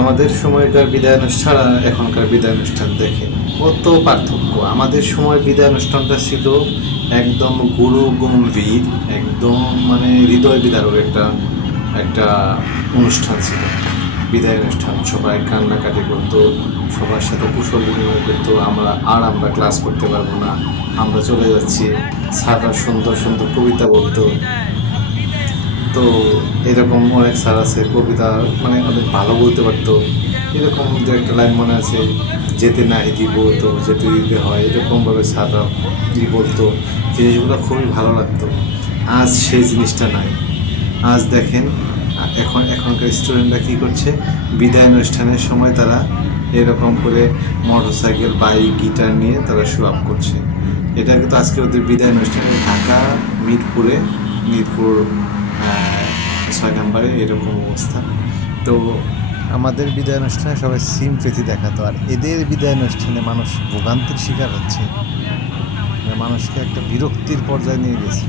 আমাদের সময়কার বিদায় অনুষ্ঠান আর এখনকার বিদায় অনুষ্ঠান দেখে কত পার্থক্য। আমাদের সময় বিদায় অনুষ্ঠানটা ছিল একদম গুরু গম্ভীর, একদম মানে হৃদয় বিদারক একটা একটা অনুষ্ঠান ছিল। বিদায় অনুষ্ঠান, সবাই কান্নাকাটি করতো, সবার সাথে কুশল বিনিময় করতো, আমরা আর আমরা ক্লাস করতে পারব না, আমরা চলে যাচ্ছি। স্যাররা সুন্দর সুন্দর কবিতা বলতো। তো এরকম অনেক স্যার আছে, কবিতা মানে অনেক ভালো বলতে পারতো। এরকম দু একটা লাইন মনে আছে, যেতে নাই দিব তো যেতে দিতে হয়। এরকমভাবে স্যাররা ই বলতো। জিনিসগুলো খুবই ভালো লাগতো। আজ সেই জিনিসটা নাই। আজ দেখেন, এখন এখনকার স্টুডেন্টরা কী করছে? বিদায় অনুষ্ঠানের সময় তারা এরকম করে মোটর সাইকেল বাইক, গিটার নিয়ে তারা শো আপ করছে। এটা কিন্তু আজকে ওদের বিদায় অনুষ্ঠানে। ঢাকা, মিরপুরে, মিরপুর ছয় এরকম অবস্থা। তো আমাদের বিদায় অনুষ্ঠানে সবাই সিম সিমপ্যাথি দেখাতো। আর এদের বিদায় অনুষ্ঠানে মানুষ ভোগান্তির শিকার হচ্ছে। মানে মানুষকে একটা বিরক্তির পর্যায়ে নিয়ে গেছে।